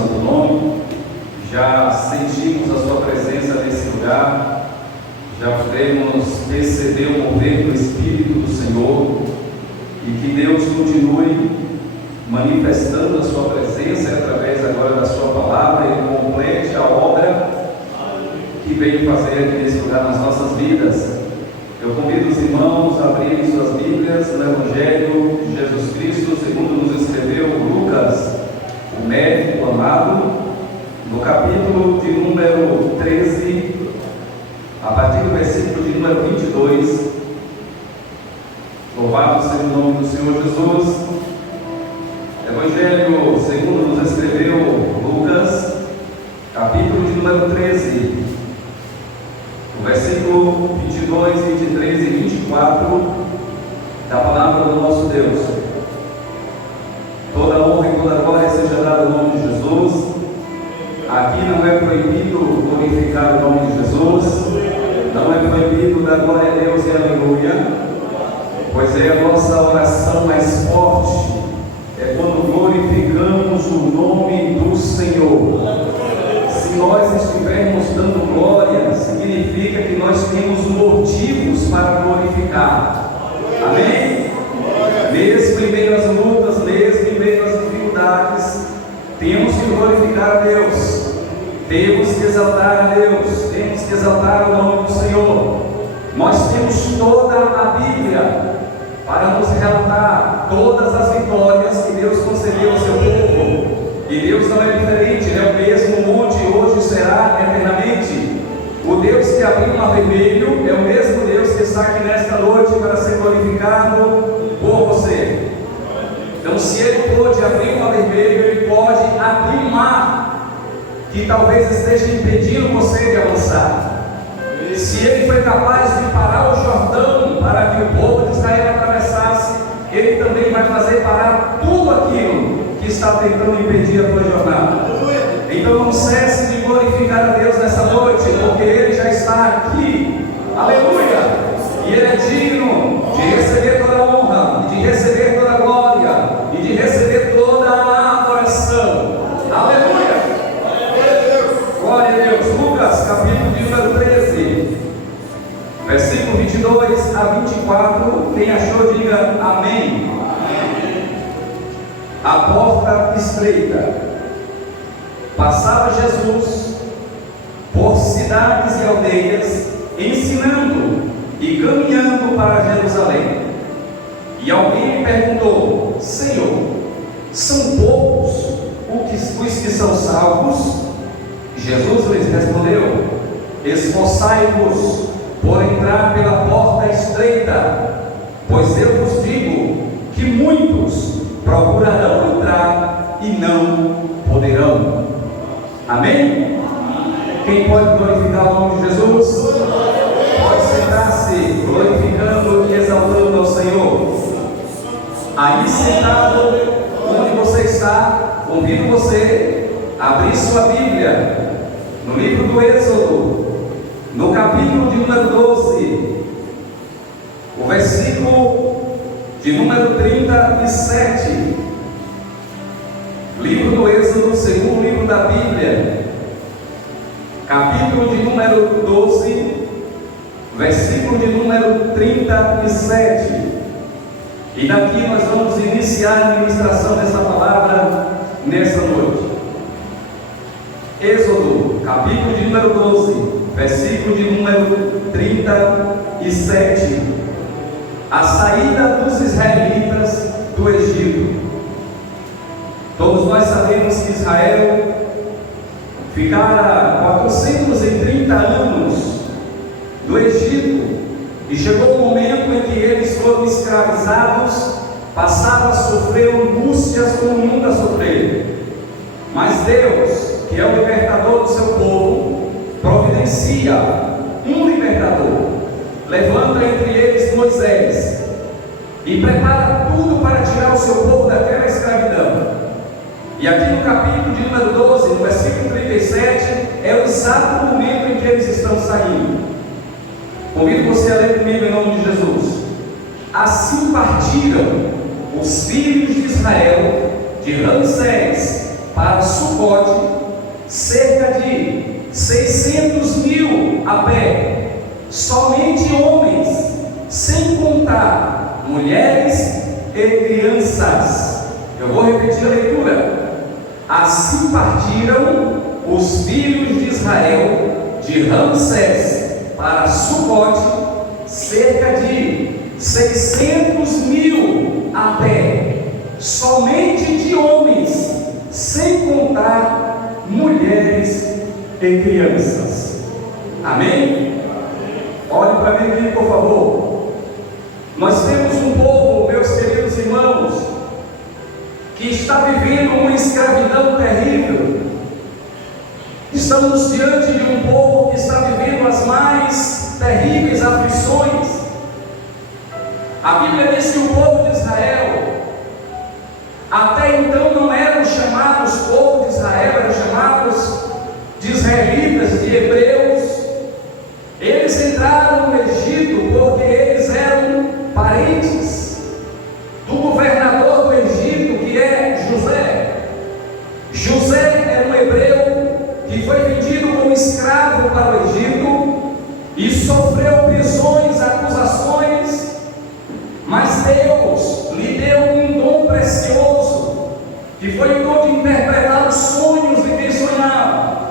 santo nome. Já sentimos a sua presença nesse lugar, já podemos perceber o mover do Espírito do Senhor, e que Deus continue manifestando a sua presença através agora da sua palavra e complete a obra que veio fazer aqui nesse lugar nas nossas vidas. Eu convido os irmãos a abrirem suas Bíblias no Evangelho de Jesus Cristo, segundo nos escreveu Lucas, o médico amado, no capítulo de número 13, a partir do versículo de número 22. Louvado seja o nome do Senhor Jesus. Evangelho segundo nos escreveu Lucas, capítulo de número 13, o versículo 22, 23 e 24 da palavra do nosso Deus. Toda honra e toda glória seja dada ao nome de Jesus. Aqui não é proibido glorificar o nome de Jesus, não é proibido dar glória a Deus e aleluia, pois é a nossa oração mais forte, é quando glorificamos o nome do Senhor. Se nós estivermos dando glória, significa que nós temos motivos para glorificar. Amém? Mesmo em meio às lutas, mesmo em meio às dificuldades, temos que glorificar a Deus, temos que exaltar a Deus, temos que exaltar o nome do Senhor. Nós temos toda a Bíblia para nos relatar todas as vitórias que Deus concedeu ao seu povo. E Deus não é diferente, Ele é o mesmo ontem, hoje será eternamente. O Deus que abriu o mar vermelho é o mesmo Deus que está aqui nesta noite para ser glorificado por você. Então, se Ele pôde abrir o mar vermelho, Ele pode abrir o mar que talvez esteja impedindo você de avançar. Se Ele foi capaz de parar o Jordão para que o povo de Israel atravessasse, Ele também vai fazer parar tudo aquilo que está tentando impedir a tua jornada. Então não cesse de glorificar a Deus nessa noite, porque Ele já está aqui. Aleluia! E Ele é digno de receber toda a honra, e de receber toda a glória, e de receber toda a adoração. Aleluia! Glória a Deus. Lucas, capítulo de número 13, versículo 22 a 24. Quem achou, diga amém. A porta estreita. Passava Jesus por cidades e aldeias, ensinando e caminhando para Jerusalém. E alguém lhe perguntou: Senhor, são poucos os que são salvos? Jesus lhes respondeu: Esforçai-vos por entrar pela porta estreita, pois eu vos digo que muitos procurarão entrar e não poderão. Amém? Quem pode glorificar o nome de Jesus? Pode sentar-se glorificando e exaltando ao Senhor. Aí sentado onde você está, convido você a abrir sua Bíblia no livro do Êxodo, no capítulo de número 12, o versículo de número 37. Livro do Êxodo, segundo livro da Bíblia, capítulo de número 12, versículo de número 37. E daqui nós vamos iniciar a ministração dessa palavra nessa noite. Êxodo, capítulo de número 12, versículo de número 37. A saída dos israelitas do Egito. Todos nós sabemos que Israel ficara 430 anos do Egito, e chegou o momento em que eles foram escravizados, passaram a sofrer angústias como nunca sofreram. Mas Deus, que é o libertador do seu povo, providencia um libertador, levanta entre eles Moisés e prepara tudo para tirar o seu povo daquela escravidão. E aqui no capítulo de número 12, no versículo 37, é o exato momento em que eles estão saindo. Convido você a ler comigo em nome de Jesus. Assim partiram os filhos de Israel de Ramsés para Sucote, cerca de 600.000 a pé, somente homens, sem contar mulheres e crianças. Eu vou repetir a leitura. Assim partiram os filhos de Israel de Ramsés para Sucote, cerca de 600.000 a pé, somente de homens, sem contar mulheres e crianças. Amém? Olhe para mim aqui, por favor. Nós temos um povo, meus queridos irmãos, que está vivendo uma escravidão terrível. Estamos diante de um povo que está vivendo as mais terríveis aflições. A Bíblia diz que o povo de Israel, até então não eram chamados povo de Israel, eram chamados de israelitas, de hebreus. Eles entraram no Egito porque eles eram parentes do governador do Egito, que é José. José era um hebreu que foi vendido como escravo para o Egito e sofreu prisões, acusações, mas Deus lhe deu um dom precioso, que foi o dom de interpretar os sonhos de quem sonhava.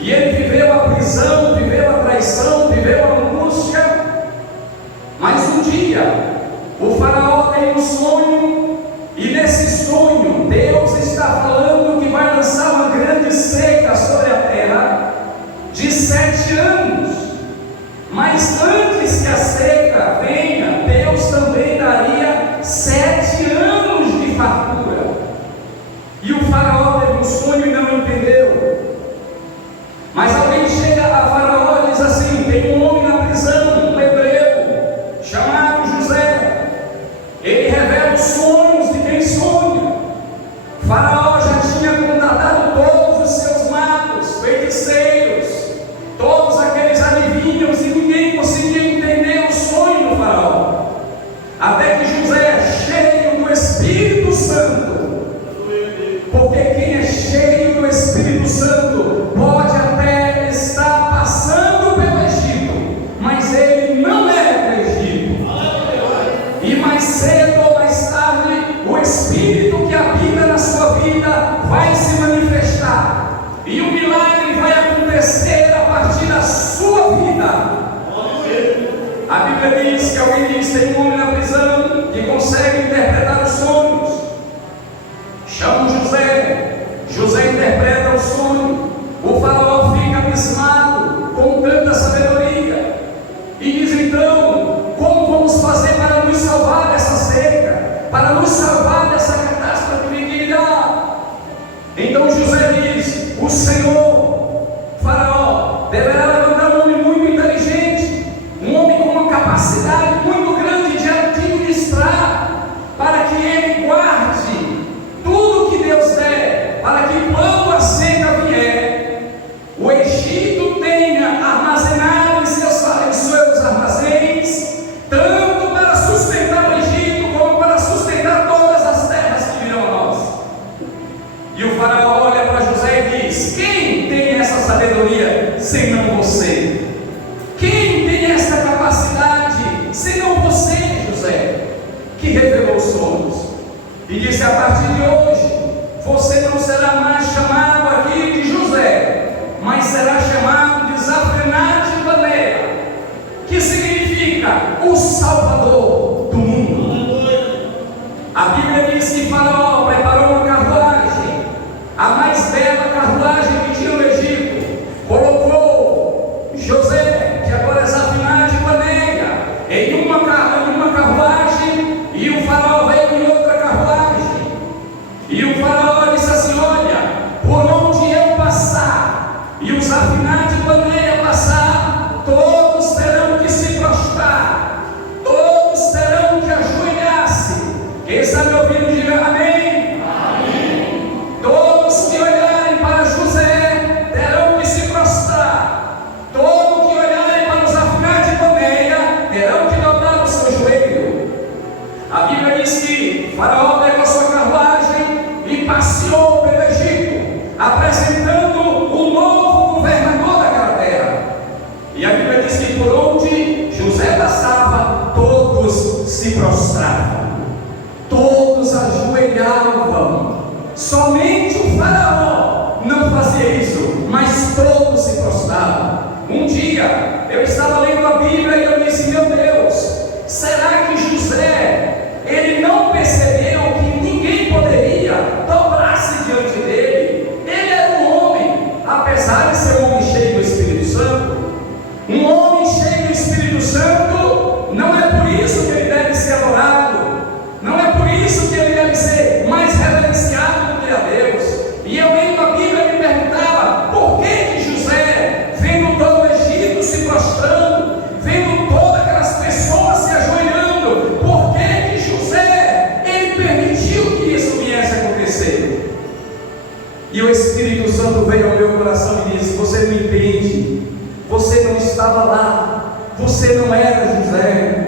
E ele viveu a prisão, viveu a traição, viveu a angústia. Mas um dia o faraó tem um sonho, e nesse sonho Deus está falando que vai lançar uma grande seca sobre a terra de 7 anos. Mas antes que a seca venha, Deus também daria 7 anos de fartura. E o faraó teve um sonho e não entendeu. Mas alguém chega a faraó e diz assim: tem um homem na prisão, um hebreu, chamado José. Ele revela os sonhos de quem sonha. Faraó já tinha contratado todos os seus magos, feiticeiros, todos aqueles adivinhos, e ninguém conseguia entender o sonho do faraó. Até que José, cheio do Espírito Santo, porque quem é cheio do Espírito Santo pode até estar passando pelo Egito, mas ele não é do Egito. E mais cedo ou mais tarde, o Espírito que habita na sua vida vai se manifestar, e o milagre vai acontecer a partir da sua vida. A Bíblia diz que alguém diz: tem um homem na prisão que consegue interpretar os sonhos. Chama José. José interpreta o sonho. O faraó fica abismado com tanta sabedoria e diz: então, como vamos fazer para nos salvar dessa seca, para nos salvar dessa catástrofe que virá? Então José diz: o Senhor, faraó, deverá levantar um homem muito inteligente, um homem com uma capacidade muito grande de administrar, para que ele guarde tudo que Deus der, para que quando a seca vier, o Egito tenha armazenado em seus armazéns, tanto para sustentar o Egito, como para sustentar todas as terras que virão a nós. E o faraó olha para José e diz: quem tem essa sabedoria senão você? Quem tem essa capacidade senão você, José, que revelou os sonhos? E disse: a partir de hoje, você não será mais chamado aqui de José, mas será chamado de Zafenate-Paneah, que significa o Salvador do mundo. A Bíblia diz que Faraó preparou uma carruagem, a mais bela carruagem que tinha no Egito, colocou José, que agora é Zafenate-Paneah, em uma carruagem, e o faraó veio em outra carruagem. E o faraó disse assim: olha, por onde eu passar e o Zafenate-Paneah passar, todos terão que se prostrar, todos terão que ajoelhar-se. Quem está me ouvindo, diga amém. Amém. Todos que olharem para José terão que se prostrar, todos que olharem para o Zafenate-Paneah terão que dobrar o seu joelho. A Bíblia diz que Faraó pegou sua carruagem e passeou pelo Egito. dia eu estava lendo a Bíblia e eu disse: meu Deus, será que José, ele não percebeu que ninguém poderia dobrar-se diante dele? Ele era um homem, apesar de ser um homem cheio do Espírito Santo. Um homem cheio do Espírito Santo, não é por isso que ele deve ser adorado, não é por isso que ele deve ser mais reverenciado do que a Deus. E eu lendo a Bíblia me perguntava, por que José, vendo todo o Egito se prostrando, vendo todas aquelas pessoas se ajoelhando, por que José, ele permitiu que isso viesse a acontecer? E o Espírito Santo veio ao meu coração e disse: você não entende, você não estava lá, você não era José.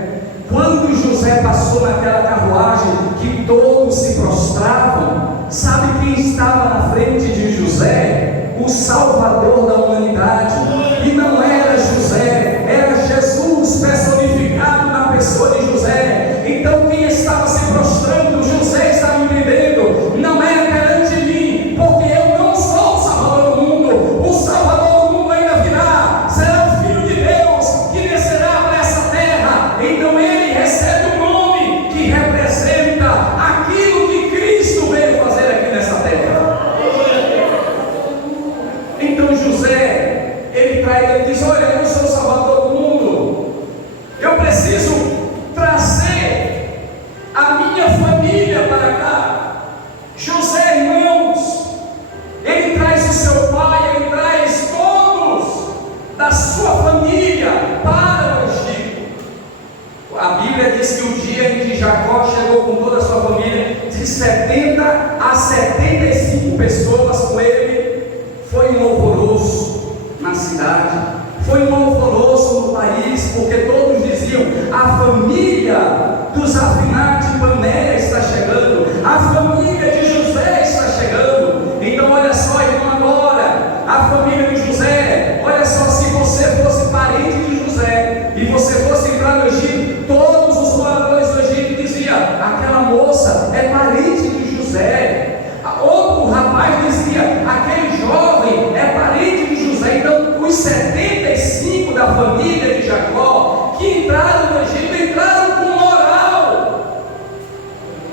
Quando José passou naquela carruagem que todos se prostravam, sabe quem estava na frente de José? O Salvador da humanidade. E não era José, era Jesus personificado na pessoa de José. Então quem estava se prostrando, José estava entendendo: não é perante mim, porque eu não sou o Salvador do mundo. O Salvador do mundo ainda virá, será o Filho de Deus que descerá para essa terra. Então ele recebe um nome que representa aquilo que Cristo veio fazer aqui nessa terra. Então José, ele diz: olha, eu sou o Salvador do mundo, eu preciso trazer a minha família para cá. José, irmãos, ele traz o seu pai, ele traz todos da sua família para o Egito. A Bíblia diz que o dia em que Jacó chegou com toda a sua família, de 70 a 75 pessoas com ele, foi um alvoroço na cidade, foi um alvoroço no país, porque todos diziam: a família dos Afinat de Paneia está chegando, a família de José está chegando. Então olha só, irmão, agora a família de José, olha só, se você fosse parente de José e você fosse entrar no Egito, todos os moradores do Egito diziam: aquela moça é parente de José. Outro rapaz dizia: aquele jovem é parente de José. Então os 75 da família de Jacó que entraram no Egito, entraram com moral.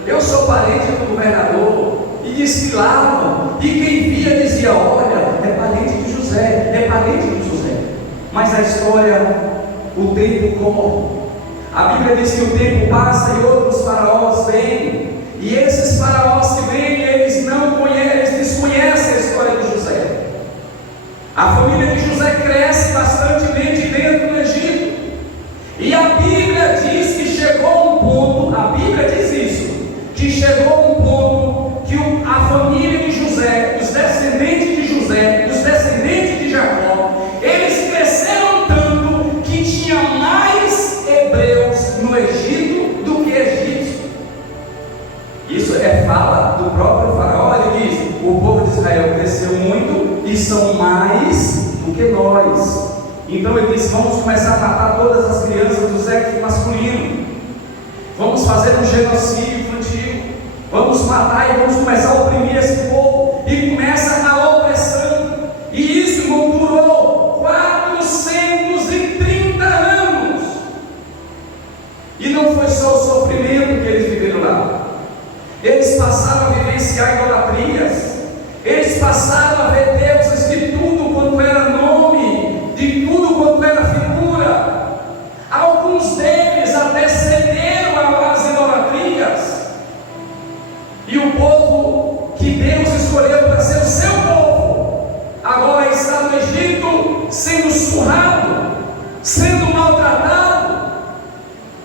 Eu sou parente do governador, e desfilavam, e quem via dizia: olha, é parente de José, é parente de José. Mas a história, o tempo corre. A Bíblia diz que o tempo passa e outros faraós vêm, e esses faraós que vêm, eles não conhecem, eles desconhecem a história de José. A família de José cresce bastantemente dentro do Egito, e a Bíblia diz que chegou um ponto, a Bíblia diz isso, que chegou um ponto que a família de José, os descendentes de José, os descendentes de Jacó, eles cresceram tanto que tinha mais hebreus no Egito do que egípcios. Isso é fala do próprio faraó. Ele diz: o povo de Israel cresceu muito e são mais do que nós. Então ele disse: vamos começar a matar todas as crianças do sexo masculino, vamos fazer um genocídio infantil, vamos matar e vamos começar a oprimir esse povo. E começa a opressão, e isso durou 430 anos. E não foi só o sofrimento que eles viveram lá, eles passaram a vivenciar idolatrias, eles passaram a ver deuses de tudo quanto era nome, de tudo quanto era figura. Alguns deles até cederam às idolatrias. E o povo que Deus escolheu para ser o seu povo, agora está no Egito, sendo surrado, sendo maltratado,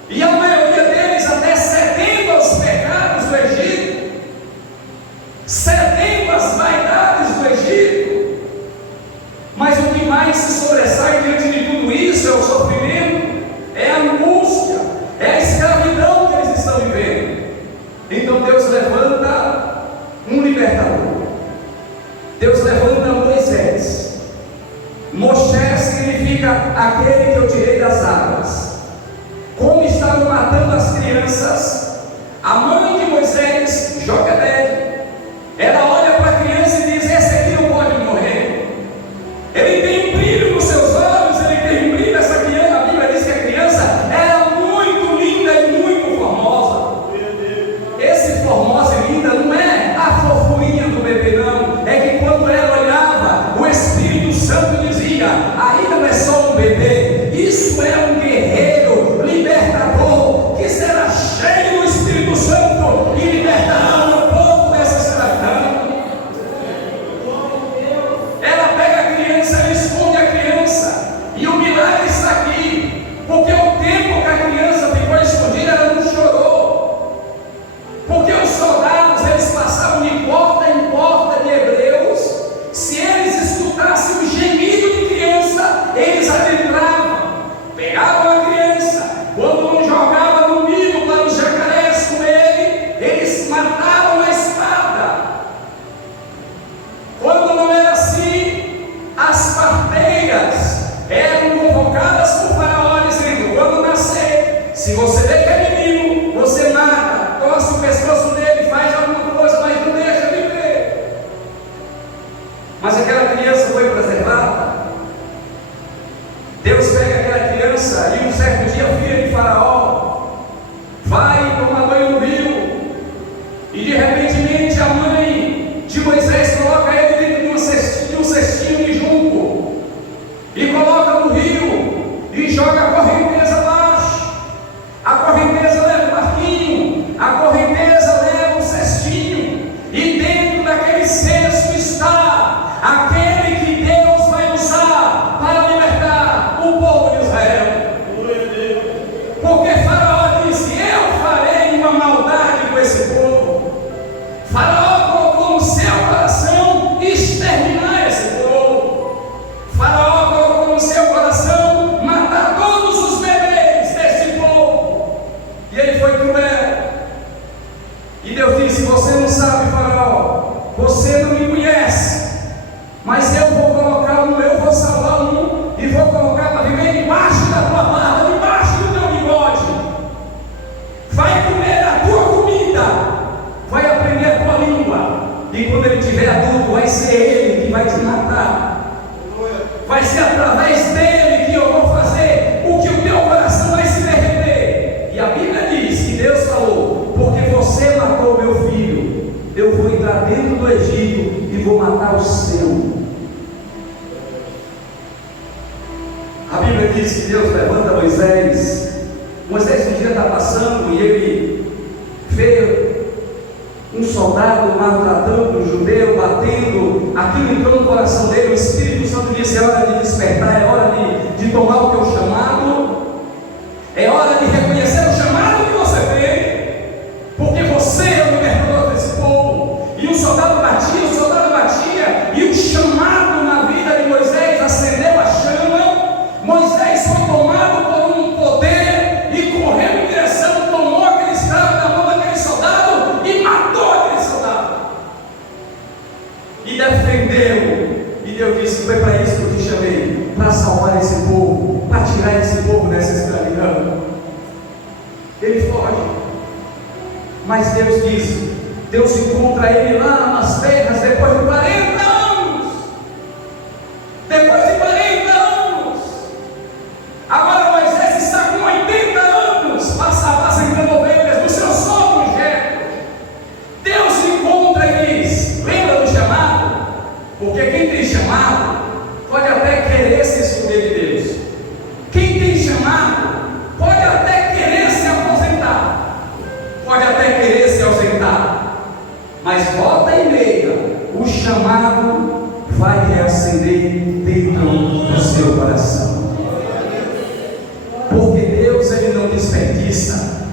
e a maioria deles até cedendo aos pecados do Egito, cedendo às vaidades do Egito. Mas o que mais se sobressai diante de tudo isso é o sofrimento, é a angústia, é a escravidão que eles estão vivendo. Então Deus levanta um libertador, Deus levanta Moisés. Moisés significa aquele que eu tirei das águas. Como estavam matando as crianças, a mãe de Moisés, Joquebede, ela olha para a criança e diz: esse aqui não pode morrer. Ele tem um brilho nos seus olhos, ele tem um ainda não é só um bebê, isso é um guerreiro libertador que será cheio do Espírito Santo e libertará o povo dessa escravidão. Ela pega a criança e esconde a criança, e o milagre está aqui, porque o tempo que a criança ficou escondida, ela não chorou, porque os soldados, eles passavam de porta em porta de Hebreus. Se eles escutassem o gemido de criança, eles adentravam, pegavam a criança, quando não jogava no milho para os jacarés comerem, eles matavam na espada. Quando não era assim, as parteiras eram convocadas por Faraó, dizendo: quando nascer, se você vê que é menino, você mata, torce o pescoço dele, faz alguma coisa, mas não deixa viver. Mas aquela criança foi preservada. Deus pega aquela criança e um certo dia a filha de Faraó vai tomar banho no rio, e de repente a mãe de Moisés coloca ele dentro de um cestinho de junco e coloca no rio e joga a correnteza abaixo. A correnteza leva o barquinho, a correnteza leva o cestinho, e dentro daquele cesto está aquele que Deus vai usar para libertar o povo de Israel. Porque Faraó disse: eu farei uma maldade com esse povo. Faraó colocou no seu coração exterminar esse povo. Faraó colocou no seu coração matar todos os bebês desse povo. E ele foi cruel. E Deus disse: você não sabe, Faraó, você não me conhece, mas eu vou salvar um e vou colocar para viver debaixo da tua barba, debaixo do teu bigode. Vai comer a tua comida, vai aprender a tua língua, e quando ele tiver adulto, vai ser ele que vai te matar. Vai ser através dele que eu vou fazer o que o teu coração vai se derreter. E a Bíblia diz que Deus falou: porque você matou meu filho, eu vou entrar dentro do Egito e vou matar o seu. A Bíblia diz que Deus levanta Moisés. Moisés um dia está passando e ele vê um soldado maltratando um judeu, batendo. Aquilo entrou no coração dele. O Espírito Santo disse: é hora de despertar, é hora de tomar o teu chamado, é hora de reconhecer o chamado que você tem, porque você é o libertador desse povo. E o soldado batia, e o chamado na vida de Moisés acendeu a chama. Moisés foi tomado por um poder e correndo em direção, tomou aquele escravo da mão daquele soldado e matou aquele soldado. E defendeu. E Deus disse: foi para isso que eu te chamei, para salvar esse povo, para tirar esse povo dessa escravidão. Ele foge. Mas Deus diz: Deus encontra ele lá nas terras depois de 40 anos. Depois de 40 anos. Agora Moisés está com 80 anos, apacentando ovelhas do seu sogro Jetro. Deus encontra e diz: lembra do chamado? Porque quem tem chamado pode até querer se esconder de Deus. Quem tem chamado pode até querer se aposentar, pode até querer se ausentar, mas volta e meia o chamado vai reacender dentro do seu coração. Porque Deus, ele não desperdiça.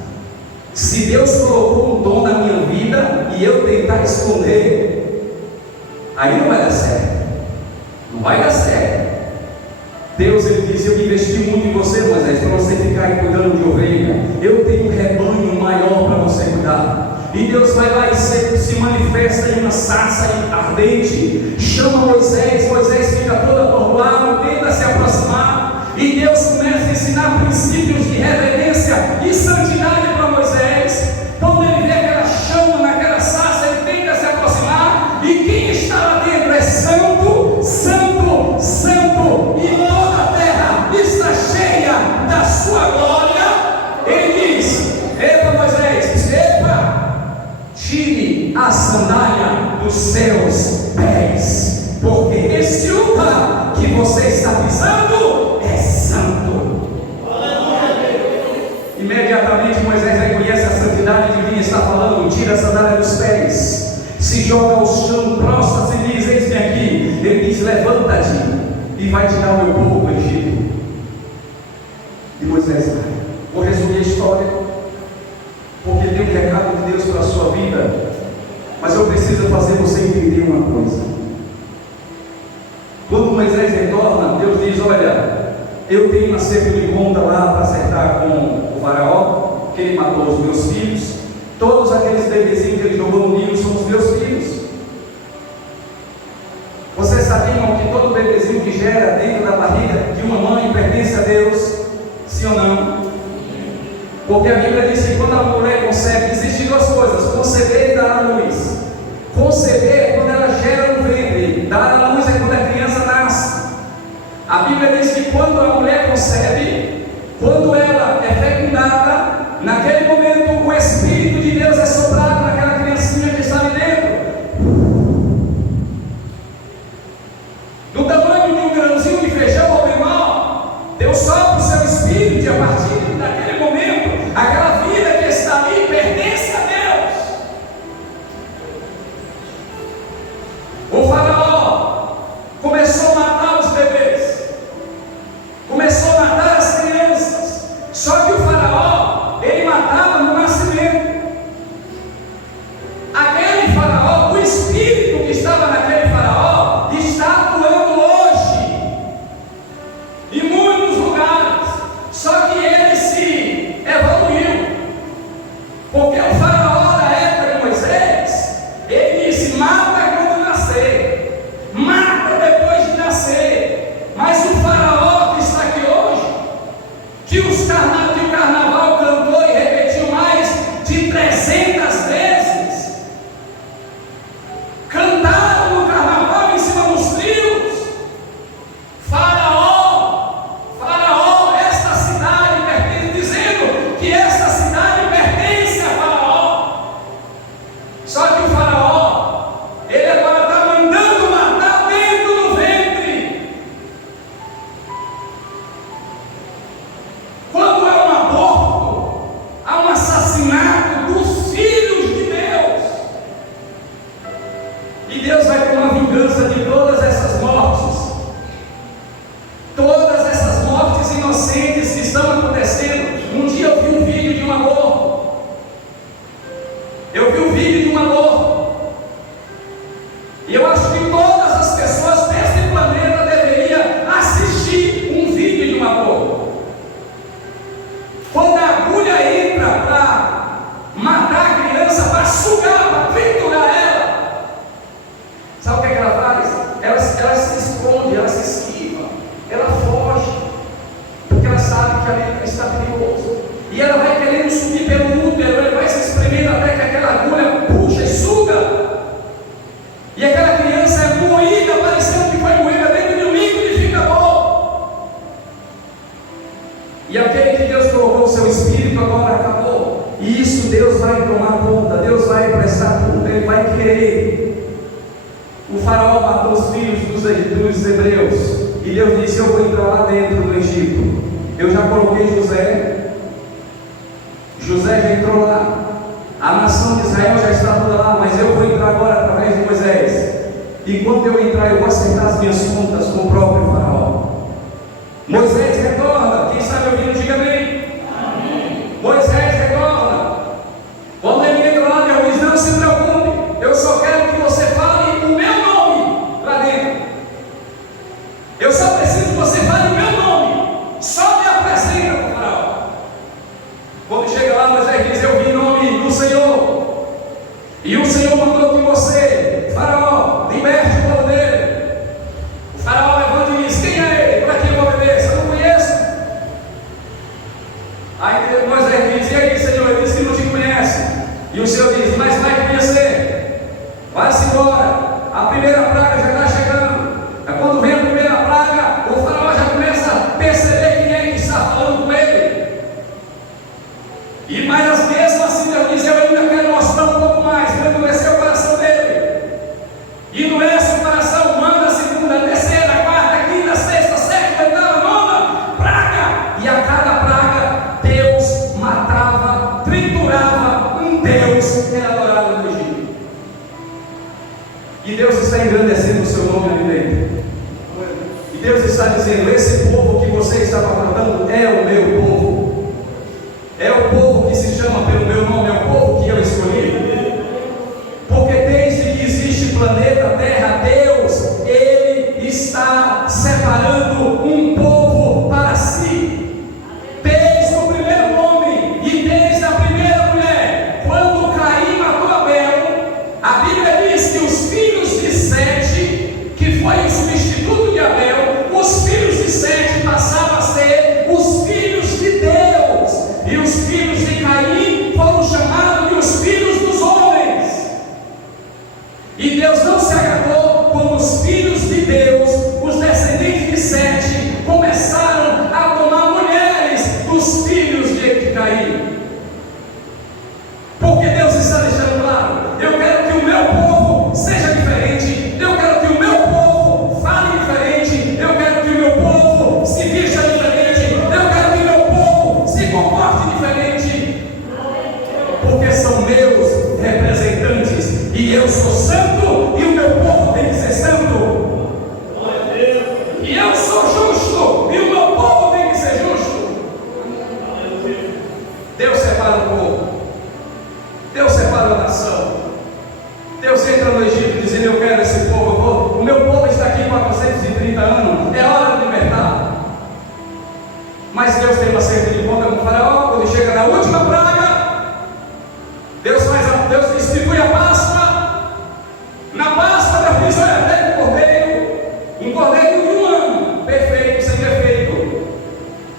Se Deus colocou um dom na minha vida e eu tentar esconder, aí não vai dar certo. Não vai dar certo. Deus, ele disse: eu investi muito em você, Moisés, para você ficar aí cuidando de ovelha. Eu tenho um rebanho maior para você cuidar. E Deus vai lá e se manifesta em uma sarça ardente, chama Moisés. Moisés fica todo atordoado, tenta se aproximar, e Deus começa a ensinar princípios de reverência e santidade para Moisés. Quando ele vê aquela chama naquela sarça, ele tenta se aproximar, e quem está lá dentro é santo, santo, santo, e toda a terra está cheia da sua glória. Ele diz: epa, Moisés, epa, tire a sandália dos seus pés, porque este lugar que você está pisando e vai tirar o meu povo do Egito. E Moisés vai. Vou resumir a história, porque tem um recado de Deus para a sua vida, mas eu preciso fazer você entender uma coisa. Quando Moisés retorna, Deus diz: olha, eu tenho um acerto de conta lá para acertar com o faraó, que ele matou os meus filhos. Todos aqueles bebezinhos que ele jogou no Nilo são os meus filhos. Vocês sabiam que todo bebezinho que gera dentro da barriga de uma mãe pertence a Deus? Sim ou não? Porque a Bíblia diz que quando a mulher concebe, existem duas coisas: conceber e dar à luz. Conceber é quando ela gera no ventre, dar à luz é quando a criança nasce. A Bíblia diz que quando a mulher concebe, quando ela é fecundada, naquele momento o Espírito de Deus é soprado naquela criancinha que está ali dentro. Do tamanho de um grãozinho de feijão ou menor, Deus sopra o seu Espírito, e a partir daquele momento, aquela vida que está ali pertence a Deus. O faraó começou a matar os bebês, começou a matar as crianças. Só que o faraó, ele matava no nascimento. Aquele faraó, o espírito que estava naquele faraó, está atuando hoje em muitos lugares. Só que ele se evoluiu, porque o faraó da época de Moisés, ele disse: mata quando nascer, mata depois de nascer. Mas o faraó que está aqui hoje, que o carnaval cantou e repetiu mais de 300 vezes, cantaram no carnaval em cima dos trios: Faraó, Faraó, esta cidade pertence, dizendo que esta cidade pertence a Faraó. Só que o Faraó, ele agora está mandando matar dentro do ventre. Quando é um aborto, há um assassinato dos filhos de Deus, e Deus vai tomar vingança de todas essas mortes, todas essas mortes inocentes que estão acontecendo. Um dia eu vi um vídeo de um aborto, e eu acho que todas as pessoas deste planeta deveriam assistir um vídeo de um aborto. Quando a agulha entra para matar a criança, para sugar, para triturar ela, sabe o que ela faz? Ela se esconde, ela se esquiva, ela foge, porque ela sabe que ali está perigoso, e ela vai querendo subir pelo útero, ela vai se espremendo até que aquela agulha puxa e suga, e aquela criança é moída, parecendo que foi moída dentro de um liquidificador. E aquele que Deus colocou o seu espírito agora acabou. E isso Deus vai tomar conta, Deus vai prestar conta, Ele vai querer. O faraó matou os filhos dos hebreus, e Deus disse: eu vou entrar lá dentro do Egito. Eu já coloquei José já entrou lá. A nação de Israel já está toda lá, mas eu vou entrar agora através de Moisés. E quando eu entrar, eu vou acertar as minhas contas com o próprio faraó. Moisés retorna. Quem está me ouvindo, diga amém. Amém. Moisés retorna. Quando ele entra lá, Deus diz: não se preocupe, eu só quero que você fale o meu nome lá dentro. Eu só preciso que você fale o meu nome. Só me apresenta para o faraó. Quando chega lá, Moisés diz: eu vi em nome do Senhor, e o Senhor mandou que você, faraó, liberte o povo dele. O faraó levanta e diz: quem é ele? Para que eu obedeça? Eu não conheço. Aí Moisés diz: e aí, Senhor? Ele diz que não te conhece. E o Senhor diz: mas vai conhecer. Vai-se embora. A primeira praga já está chegando. É quando vem a primeira praga, o faraó já começa a perceber quem é que está falando com ele. E mais mesmo assim Deus diz: eu ainda quero mostrar um pouco mais, para endurecer o coração dele. E endurece o coração, manda a segunda, a terceira, a quarta, a quinta, a sexta, a sétima, a oitava, a nona praga. E a cada praga Deus matava, triturava um Deus que era adorado no Egito. E Deus está engrandecendo o seu nome ali dentro. E Deus está dizendo: esse povo que você está maltratando é o meu povo, é o povo que se chama pelo meu nome, é o povo que eu escolhi. Porque desde que existe planeta Terra, Deus, Ele está separando um povo para si. Desde o primeiro homem e desde a primeira mulher, quando Caim matou Abel, a Bíblia diz que os filhos de Sete, que foi o substituto de Abel, os filhos de Sete passaram a ser os filhos de Deus, e os filhos de Caim foram chamados de os filhos dos homens. E Deus não se agradou quando os filhos de Deus, os descendentes de Sete, começaram a tomar mulheres dos filhos de Caim. Porque Deus está deixando claro: eu quero que o meu povo seja diferente, eu quero que o meu povo fale diferente, eu quero que o meu povo se vista diferente, eu quero que o meu povo se comporte diferente, porque são meus representantes, e eu sou santo, e o meu povo tem que ser santo, e eu sou justo, e o meu povo tem que ser justo. Deus separa o povo, Deus separa a nação. Deus entra no Egito dizendo: eu quero esse povo, o meu povo está aqui 430 anos, é hora de libertar. Mas Deus tem uma certa de conta com o faraó. Quando chega na última praga, Deus institui a Páscoa. Na Páscoa, Deus diz: olha, pega um cordeiro de um ano, perfeito, sem defeito,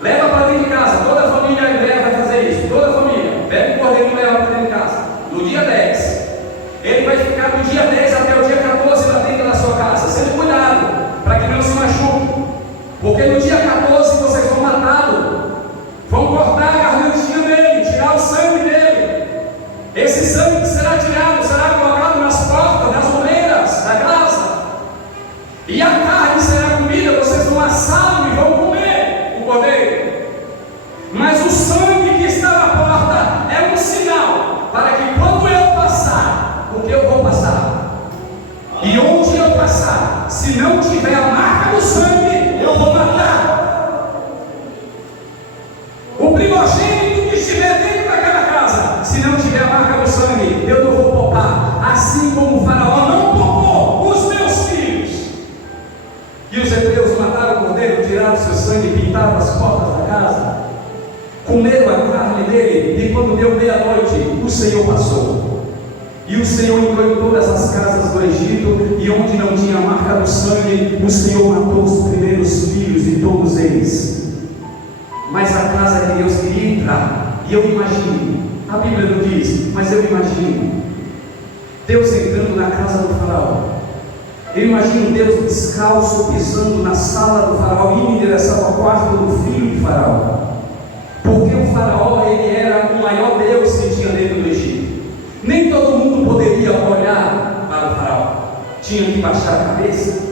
leva para dentro de casa. Toda a família hebreia vai fazer isso, toda a família pega um cordeiro e leva para dentro de casa. No dia 10, ele vai ficar do dia 10 até o dia 14 lá dentro da sua casa, sendo cuidado para que não se machuque, porque no dia 14 vocês vão matá-lo, vão cortar a gargantinha dele, tirar o sangue dele. Esse sangue que será tirado será colocado nas portas, nas oreiras da casa, e a carne será comida. Vocês vão assá-lo e vão comer o cordeiro, mas o sangue que está na porta é um sinal para que quando eu passar, porque eu vou passar, e onde eu passar, se não tiver a marca do sangue, eu vou matar. O primogênito que estiver dentro daquela casa, se não tiver a marca do sangue, eu não vou poupar. Assim como o faraó não poupou os meus filhos. E os hebreus mataram o cordeiro, tiraram seu sangue, pintaram as portas da casa, comeram a carne dele, e quando deu meia-noite, o Senhor passou. E o Senhor entrou em todas as casas do Egito, e onde não tinha a marca do sangue, o Senhor matou os primeiros filhos de todos eles. Mas a casa que Deus queria entrar, e eu imagino, a Bíblia não diz, mas eu imagino Deus entrando na casa do faraó. Eu imagino Deus descalço, pisando na sala do faraó, indo em direção ao quarto do filho de faraó. Porque o faraó, ele era o maior Deus que tinha dentro do Egito. Nem todo mundo poderia olhar para o faraó, tinha que baixar a cabeça.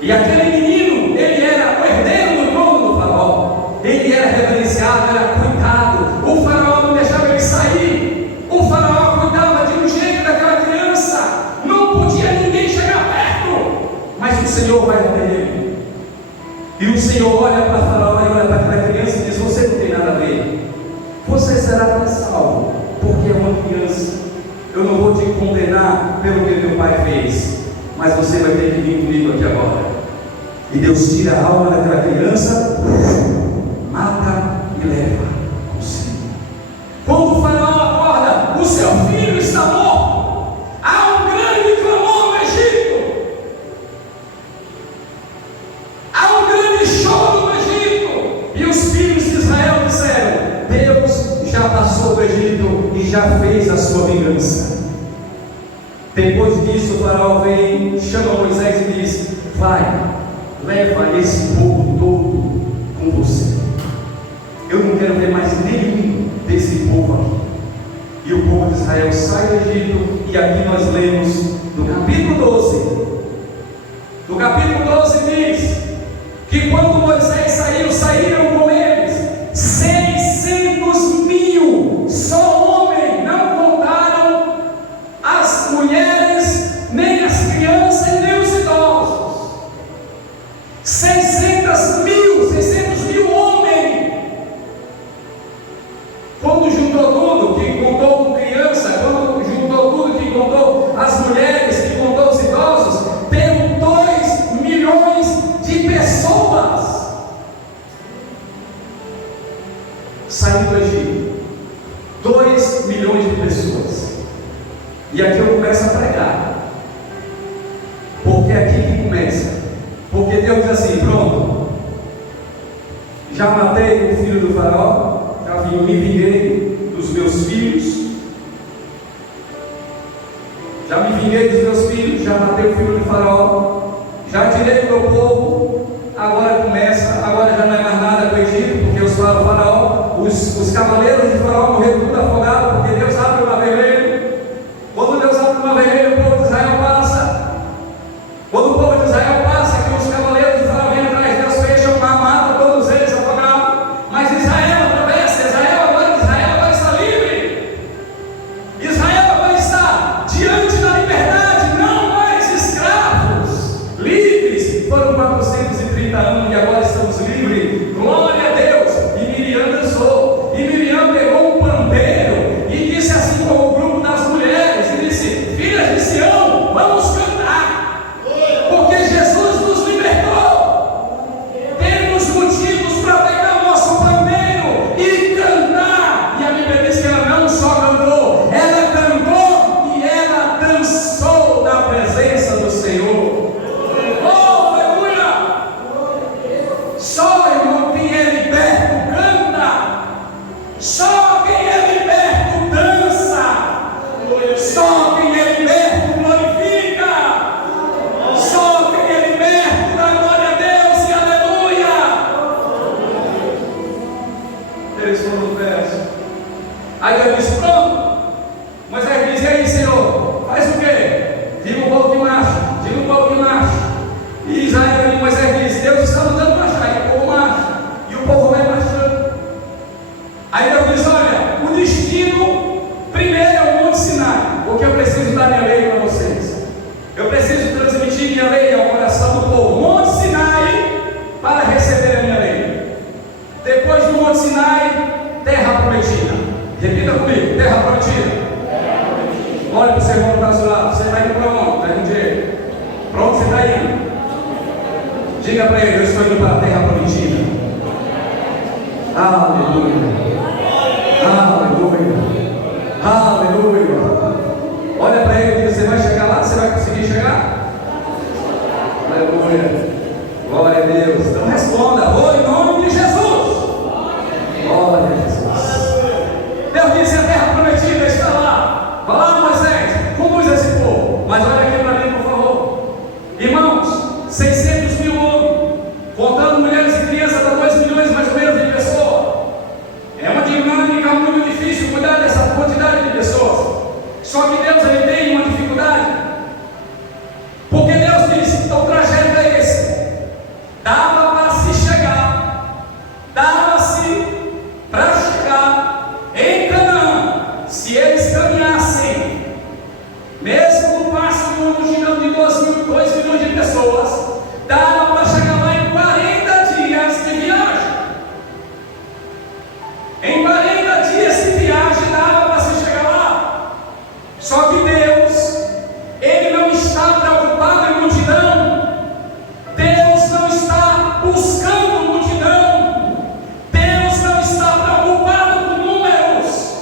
E aquele menino, ele era o herdeiro do trono do faraó. Ele era reverenciado, era cuidado. O faraó não deixava ele sair. O faraó cuidava de um jeito daquela criança, não podia ninguém chegar perto. Mas o Senhor vai até ele, e o Senhor olha para o faraó e olha para aquela criança e diz: você não tem nada a ver, você será até salvo, porque é uma criança. Eu não vou te condenar pelo que teu pai fez, mas você vai ter que vir comigo aqui agora. E Deus tira a alma daquela criança, mata e leva consigo. Quando o faraó acorda, o seu filho está morto. Há um grande clamor no Egito, há um grande choro no Egito. E os filhos de Israel disseram: Deus já passou do Egito e já fez a sua vingança. Depois disso, o faraó vem, chama Moisés e diz: vai, leva esse povo todo com você. Eu não quero ver mais nenhum desse povo aqui. E o povo de Israel sai do Egito, e aqui nós lemos no capítulo 12. No capítulo 12 diz que quando Moisés saiu, saíram com eles 600 mil, só homem, não contaram as mulheres, nem as crianças, nem os idosos. 600 do Egito. 2 milhões de pessoas. E aqui eu começo a pregar. Porque é aqui que começa. Porque Deus diz assim: pronto, já matei o filho do faraó, já me vinguei dos meus filhos, já me vinguei dos meus filhos, já matei o filho do faraó, já tirei o meu povo. Agora começa, agora já não é mais nada com o Egito, porque o faraó, os cavaleiros de faraó morreram tudo afogados, porque Deus abre o mar vermelho. Quando Deus abre o mar vermelho, o povo de Israel passa. Quando o povo de Israel passa, que os cavaleiros de faraó vêm atrás, Deus fecha o mar, mata todos eles afogados. Mas Israel atravessa, Israel agora está livre. Israel agora está diante da liberdade, não mais escravos, livres. Foram 430 anos e agora estamos livres. Glória a Deus. E Miriam dançou. E Miriam pegou um pandeiro e disse assim como o grupo das mulheres, e disse: filhas de Sião, vamos cantar, porque Jesus nos libertou. Temos motivos para pegar o nosso pandeiro e cantar. E a Bíblia diz que ela não só cantou, ela cantou e ela dançou na presença do Senhor. Oh, aleluia! Só, irmão, quem é liberto canta. Só quem é liberto dança. Só quem é liberto glorifica. Só quem é liberto dá glória a Deus e aleluia. Eles foram no verso. Aí eu disse: pronto. Moisés disse: e aí, Senhor, faz o quê? Diga o povo que marcha. Diga o povo que marcha. E Israel e Moisés disse: Deus está mandando marchar. E o povo marcha. E o povo vai marchando. Aí Deus diz: olha, o destino primeiro é o Monte Sinai, porque eu preciso dar minha lei para vocês. Eu preciso transmitir minha lei ao coração do povo. Monte Sinai, para receber a minha lei. Depois do Monte Sinai, terra prometida. Repita comigo: terra prometida. Olha para o seu irmão que está ao seu lado. Você está indo para onde? Está indo direito. Para onde você está indo? Diga para ele: eu estou indo para a terra prometida. Aleluia. Aleluia. Aleluia. Olha para ele e diz: você vai chegar lá? Você vai conseguir chegar? Aleluia. Glória a Deus. Então responda: oi, em nome de Jesus. Glória a Jesus. Deus disse: a terra prometida está lá. Vai lá, Moisés, conduz esse povo. Mas olha aqui para mim, por favor. Irmãos, 600 mil homens, contando mulheres e crianças, dá 2 milhões mais ou menos de pessoas. É uma dinâmica muito difícil cuidar dessa quantidade de pessoas. Só que Deus, ele tem uma dificuldade. Porque Deus disse: então o trajeto é esse. Dava para se chegar, dava-se para chegar em Canaã, se eles caminhassem, mesmo no passo de um multidão de 2 milhões de pessoas, dava para chegar lá em 40 dias de viagem. Em 40 dias de viagem dava para se chegar lá. Só que Deus, ele não está preocupado em multidão. Deus não está buscando multidão. Deus não está preocupado com números.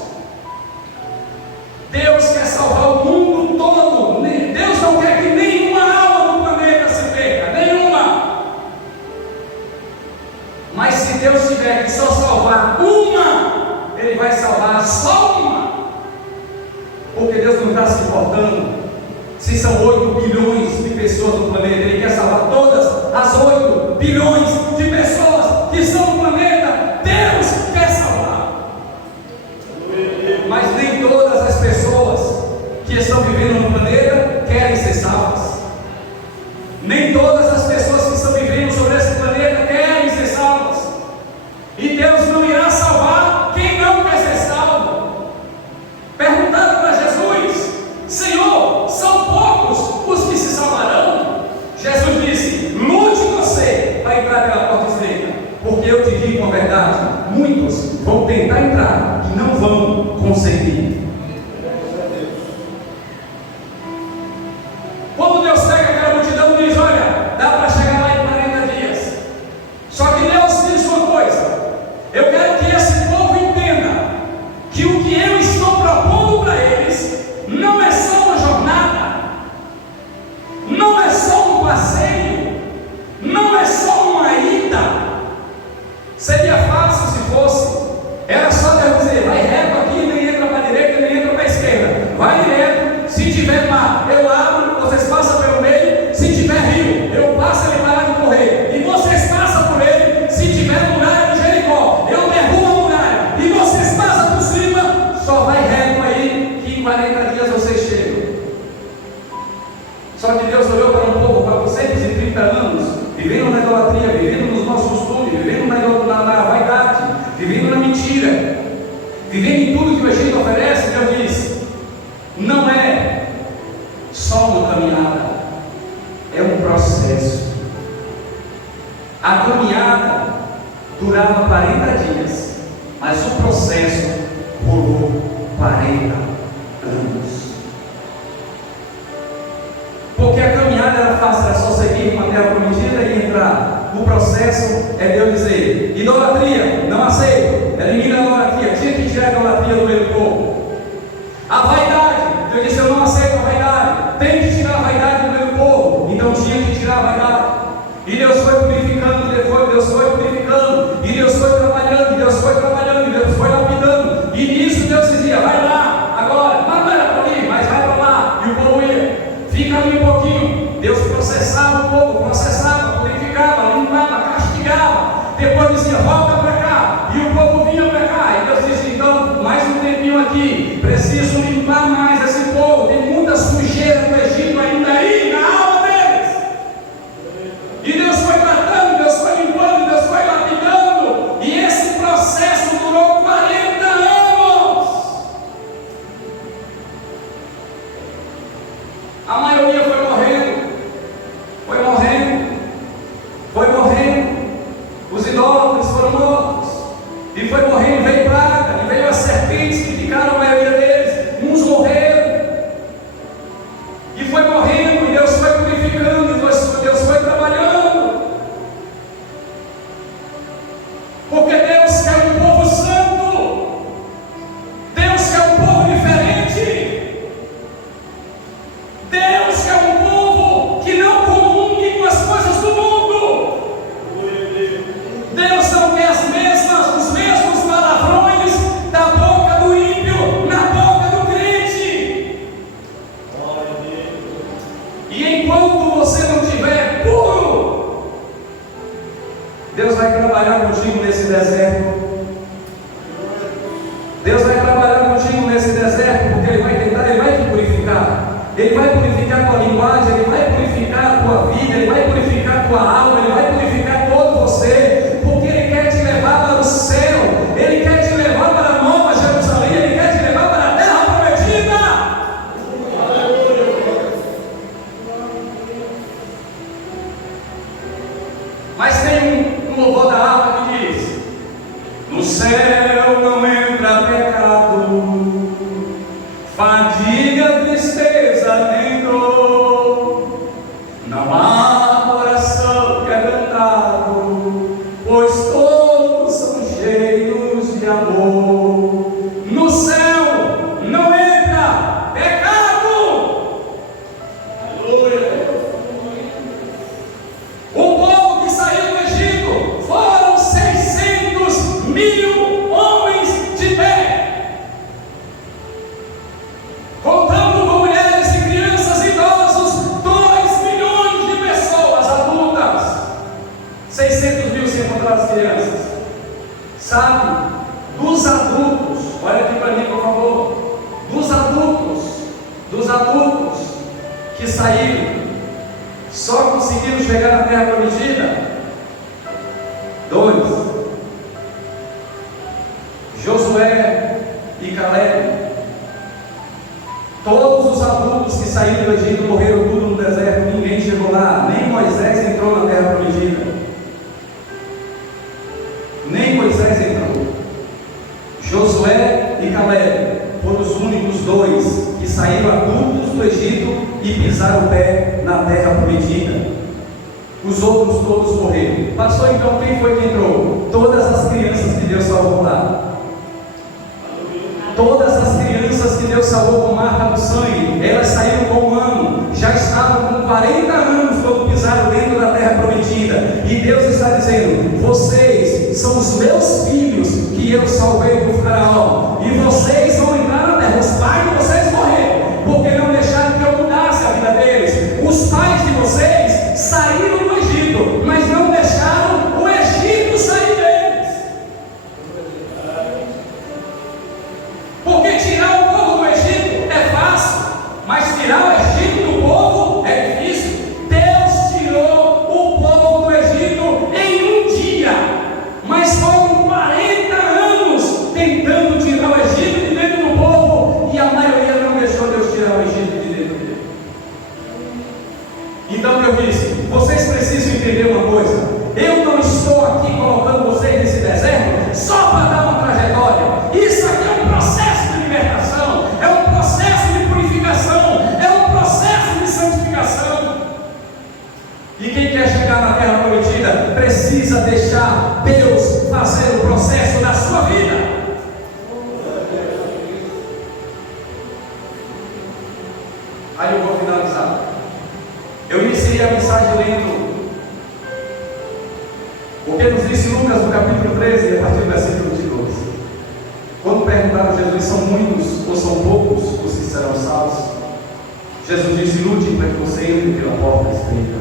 Deus quer salvar o mundo todo. Deus não quer que nenhuma alma no planeta se perca, nenhuma. Mas se Deus tiver que só salvar uma, ele vai salvar só uma. Porque Deus não está se importando se são 8 bilhões de pessoas no planeta. Ele quer salvar todas as 8 bilhões de pessoas que estão no planeta. Deus quer salvar. Mas nem todas as pessoas que estão vivendo no planeta querem ser salvas. Nem todas as pessoas que estão vivendo sobre esse planeta querem ser salvas. E Deus não irá salvar quem não quer ser salvo. Perguntaram para Jesus: Senhor, são poucos os que se salvarão? Jesus disse: lute você para entrar pela porta estreita, porque eu te digo a verdade, muitos vão tentar entrar e não vão conseguir. Quando Deus pega aquela multidão e diz: olha, dá para chegar lá em 40 dias. Só que Deus diz uma coisa: eu quero que esse povo entenda A caminhada durava 40 dias, mas o processo rolou 40 anos. Porque a caminhada era fácil, era só seguir uma terra prometida e entrar. O processo é Deus dizer: idolatria, não aceito, elimina a idolatria, tinha que tirar a idolatria do meio do povo. A vaidade, Deus disse: eu não aceito a vaidade, tem que tirar a vaidade do meio do povo, então tinha que tirar a vaidade. E Deus foi purificando, Deus foi purificando, e Deus foi trabalhando, e Deus foi trabalhando, e Deus foi lapidando. E nisso Deus dizia: vai lá, agora, mas não era para ali, mas vai para lá. E o povo ia, fica ali um pouquinho. Deus processava o povo, processava, purificava, limpava, castigava. Depois dizia: volta para cá. E o povo vinha para cá. E Deus dizia: então, mais um tempinho aqui, preciso limpar mais esse povo. Tem muita sujeira do Egito ainda aí, na alma deles. E Deus foi tratando, Deus foi limpando, Deus foi lapidando. E esse processo durou 40 anos. A maioria foi morrendo. Foi morrendo. Foi morrendo. Os idólatras foram mortos. E foi morrendo, veio praga. E veio as serpentes que ficaram, a maioria deles. Uns morreram. E foi morrendo. E Deus foi purificando. E Deus foi trabalhando. Porque Deus quer um povo santo. Deus quer um povo diferente. Deus quer um povo que não comungue com as coisas do mundo. Deus não quer os mesmos palavrões da boca do ímpio na boca do crente. E enquanto você não estiver puro, Deus vai trabalhar contigo nesse deserto. Deus vai trabalhar contigo nesse deserto, porque Ele vai tentar, Ele vai te purificar. Ele vai purificar a tua linguagem, Ele vai purificar a tua vida, Ele vai purificar a tua alma, Ele vai purificar todo você, porque Ele quer te levar para o céu, Ele quer te levar para a Nova Jerusalém, Ele quer te levar para a terra prometida. Mas tem um louvor da alma que diz: no céu não entra pecado, fadiga, tristeza nem dor, não há coração quebrantado, pois todos são cheios de amor. No céu não entra pecado. Aleluia. O povo que saiu do Egito foram 600.000 homens de pé, contando com mulheres e crianças e idosos, 2 milhões de pessoas adultas. 600.000 sem contar as crianças. Sabe, dos adultos, olha aqui para mim por favor, dos adultos que saíram, só conseguiram chegar na terra prometida 2: Josué e Caleb. Todos os adultos que saíram do Egito morreram tudo no deserto, ninguém chegou lá, nem Moisés entrou na terra prometida. Nem Moisés entrou. Josué e Caleb foram os únicos 2 que saíram adultos do Egito e pisaram o pé na terra prometida. Os outros todos morreram. Pastor, então quem foi que entrou? Todas as crianças que Deus salvou lá. Todas as crianças que Deus salvou com marca do sangue, elas saíram com 1 ano, já estavam com 40 anos quando pisaram dentro da terra prometida. E Deus está dizendo: vocês são os meus filhos que eu salvei do faraó, e vocês vão entrar na terra. Os pais de vocês morreram porque não deixaram que eu mudasse a vida deles. Os pais de vocês saíram do Egito, mas não deixaram o Egito sair deles. Porque tirar o povo do Egito é fácil, mas tirar o Egito do povo é difícil. Deus tirou o povo do Egito em um dia, mas foram 40 anos tentando tirar deixar Deus fazer o processo na sua vida. Aí eu vou finalizar. Eu iniciei a mensagem lendo o que nos disse Lucas no capítulo 13, a partir do versículo 22. Quando perguntaram a Jesus, são muitos ou são poucos os que serão salvos? Jesus disse: lute para que você entre pela porta estreita.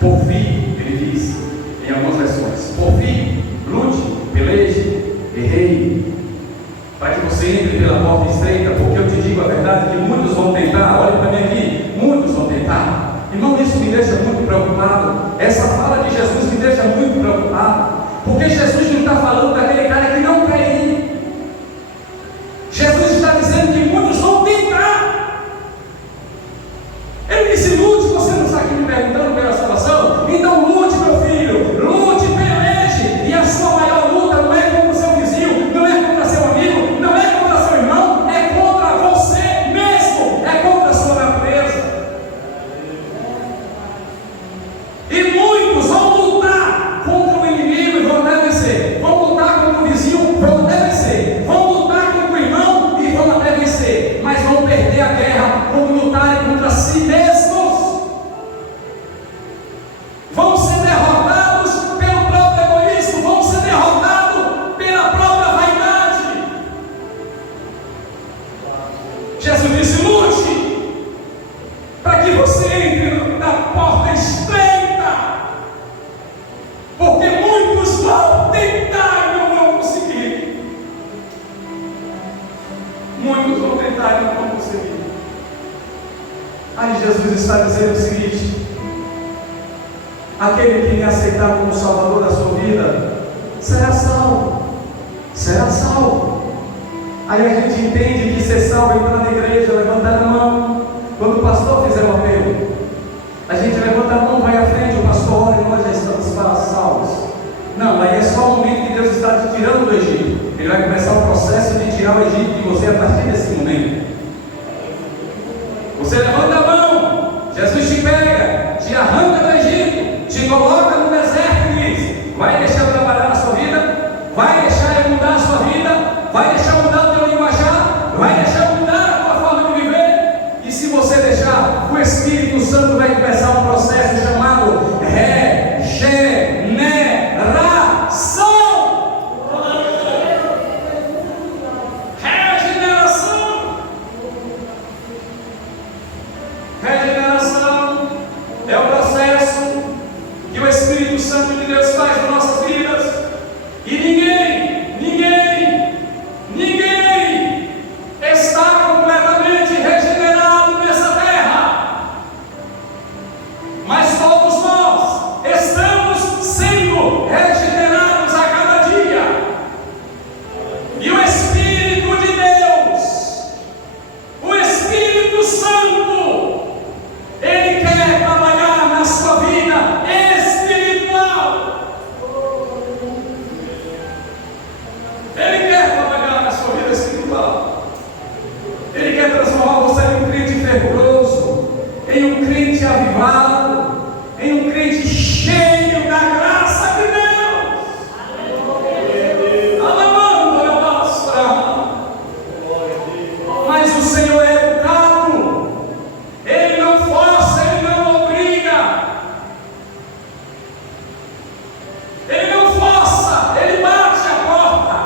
Por fim, ele diz, em algumas versões, por fim, lute, peleje, guerreie, para que você entre pela porta estreita, porque eu te digo a verdade que muitos vão tentar. Olha para mim aqui, muitos vão tentar. Irmão, isso me deixa muito preocupado. Essa fala de Jesus me deixa muito preocupado, porque Jesus não está falando daquele cara que não quer ir. Jesus está dizendo que muitos vão tentar. Ele disse: lute. Você não está aqui me perguntando pela salvação? Então lute, meu filho, lute, peleje. E a sua maior luta não é contra o seu vizinho, não é contra seu amigo, não é contra seu irmão, é contra você mesmo, é contra a sua natureza. E muitos vão lutar contra o inimigo e vão até vencer, vão lutar contra o vizinho, vão até vencer, vão lutar contra o irmão e vão até vencer, mas vão perder a guerra quando lutarem contra si mesmos. Vão ser derrotados pelo próprio egoísmo, vão ser derrotados pela própria vaidade. Jesus disse: lute para que você entre na porta estreita, porque muitos vão tentar e não vão conseguir. Muitos vão tentar e não vão conseguir. Aí Jesus está dizendo o seguinte: aquele que me aceitar como Salvador da sua vida será salvo, será salvo. Aí a gente entende que ser salvo é entrar na igreja, levantar a mão. Quando o pastor fizer o apelo, a gente levanta a mão, vai à frente, o pastor ora e nós já estamos salvos. Não, aí é só o momento que Deus está te tirando do Egito. Ele vai começar o processo de tirar o Egito de você a partir desse momento. Você levanta a mão, Jesus te pega, te arranca do Egito, te coloca no deserto e diz: vai deixar eu trabalhar na sua vida? Vai deixar eu mudar a sua vida? Vai deixar eu mudar o teu linguajar? Vai deixar eu mudar a tua forma de viver? E se você deixar, o Espírito Santo vai começar um processo chamado regeneração. Regeneração é o processo que o Espírito Santo de Deus faz nas nossas vidas. E ninguém está completamente regenerado nessa terra, mas todos nós estamos sendo regenerados a cada dia. E o Espírito de Deus, o Espírito Santo, Ele quer trabalhar na sua vida espiritual. Ele quer trabalhar na sua vida espiritual. Ele quer transformar você em um crente fervoroso, em um crente avivado, em um crente cheio da graça de Deus. Mas o Senhor é educado. Ele não força, Ele não obriga. Ele não força, Ele bate a porta.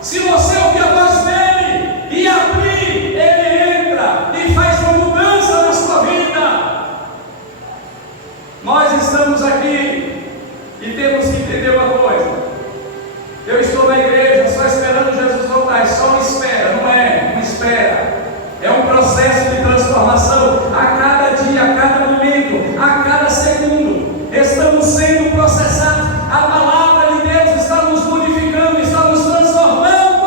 Se você ouvir a voz dEle e abrir, Ele entra e faz uma mudança na sua vida. Nós estamos aqui e temos que entender uma coisa. Eu estou na igreja só esperando Jesus voltar. É só uma espera, não é uma espera. É um processo de transformação a cada dia, a cada momento, a cada segundo. Estamos sendo processados. A palavra de Deus está nos modificando, está nos transformando.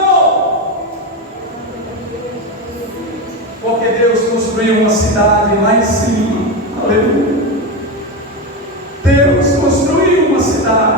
Porque Deus construiu uma cidade lá em cima. Aleluia. Deus construiu uma cidade.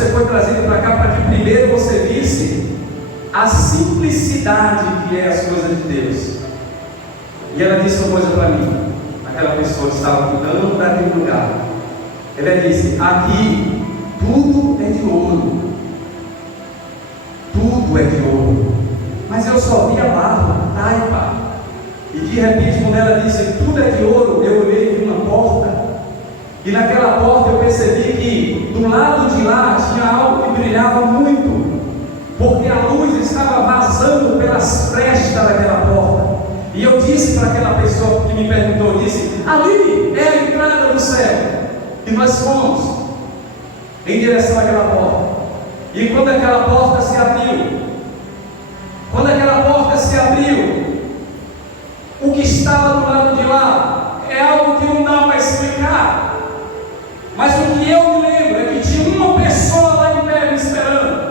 você foi trazido para cá para que primeiro você visse a simplicidade que é as coisas de Deus. E ela disse uma coisa para mim, aquela pessoa que estava cuidando daquele lugar. Ela disse: aqui tudo é de ouro. Tudo é de ouro. Mas eu só vi a barba, a taipa. E de repente, quando ela disse tudo é de ouro, eu olhei e vi uma porta. E naquela porta eu percebi que do lado de lá tinha algo que brilhava muito, porque a luz estava vazando pelas frestas daquela porta. E eu disse para aquela pessoa que me perguntou, disse: ali é a entrada do céu. E nós fomos em direção àquela porta. E quando aquela porta se abriu, o que estava do lado de lá é algo que não dá para explicar. Mas o que eu me lembro é que tinha uma pessoa lá em pé me esperando.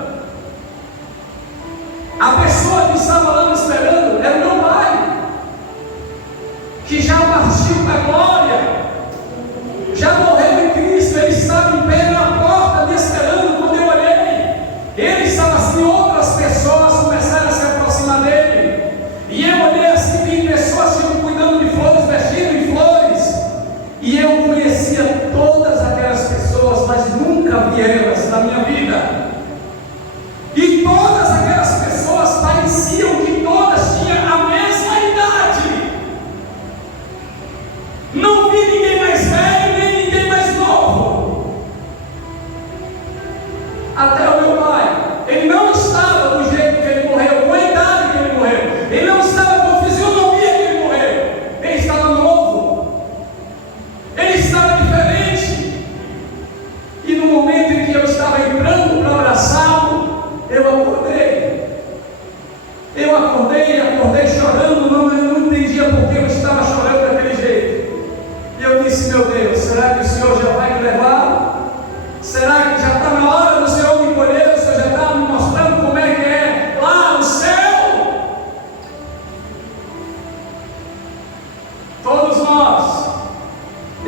A pessoa que estava lá me esperando era o meu pai, que já partiu para a glória, já morreu em Cristo. Ele estava em pé na porta me esperando. Quando eu olhei, ele estava assim, outras pessoas começaram a se aproximar dele, e eu olhei assim, vi pessoas cuidando de flores, vestindo em flores, e eu conhecia todas aquelas pessoas, mas nunca vi elas na minha vida. E todas aquelas pessoas pareciam que todas tinham a mesma idade. Não vi ninguém mais velho, nem ninguém mais novo. Até o meu pai, ele não estava do jeito que ele morreu, com a idade que ele morreu. Ele não estava com a fisionomia que ele morreu. Ele estava novo. Ele estava diferente. E no momento em que eu estava entrando para abraçá-lo, eu acordei chorando. Eu não entendia por que eu estava chorando daquele jeito. E eu disse: meu Deus, será que o Senhor já vai me levar? Será que já está na hora do Senhor me colher? O Senhor já está me mostrando como é que é lá no céu? Todos nós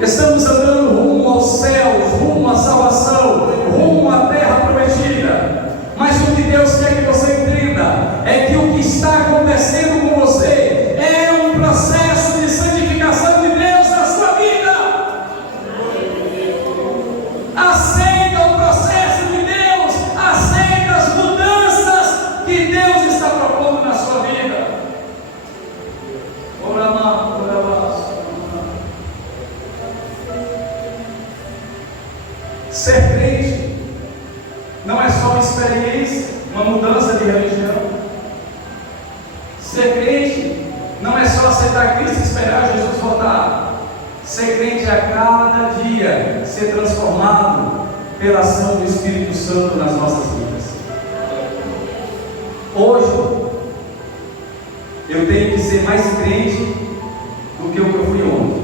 estamos andando rumo aos céus, rumo à salvação, rumo à terra prometida. Mas o que Deus quer que você entenda é que o que está acontecendo com você é um processo de santificação de Deus na sua vida. Aceita o processo de Deus, aceita as mudanças que Deus está propondo na sua vida. Ser crente não é só uma experiência, uma mudança de religião. Ser crente não é só aceitar Cristo e esperar Jesus voltar. Ser crente é a cada dia ser transformado pela ação do Espírito Santo nas nossas vidas. Hoje eu tenho que ser mais crente do que o que eu fui ontem.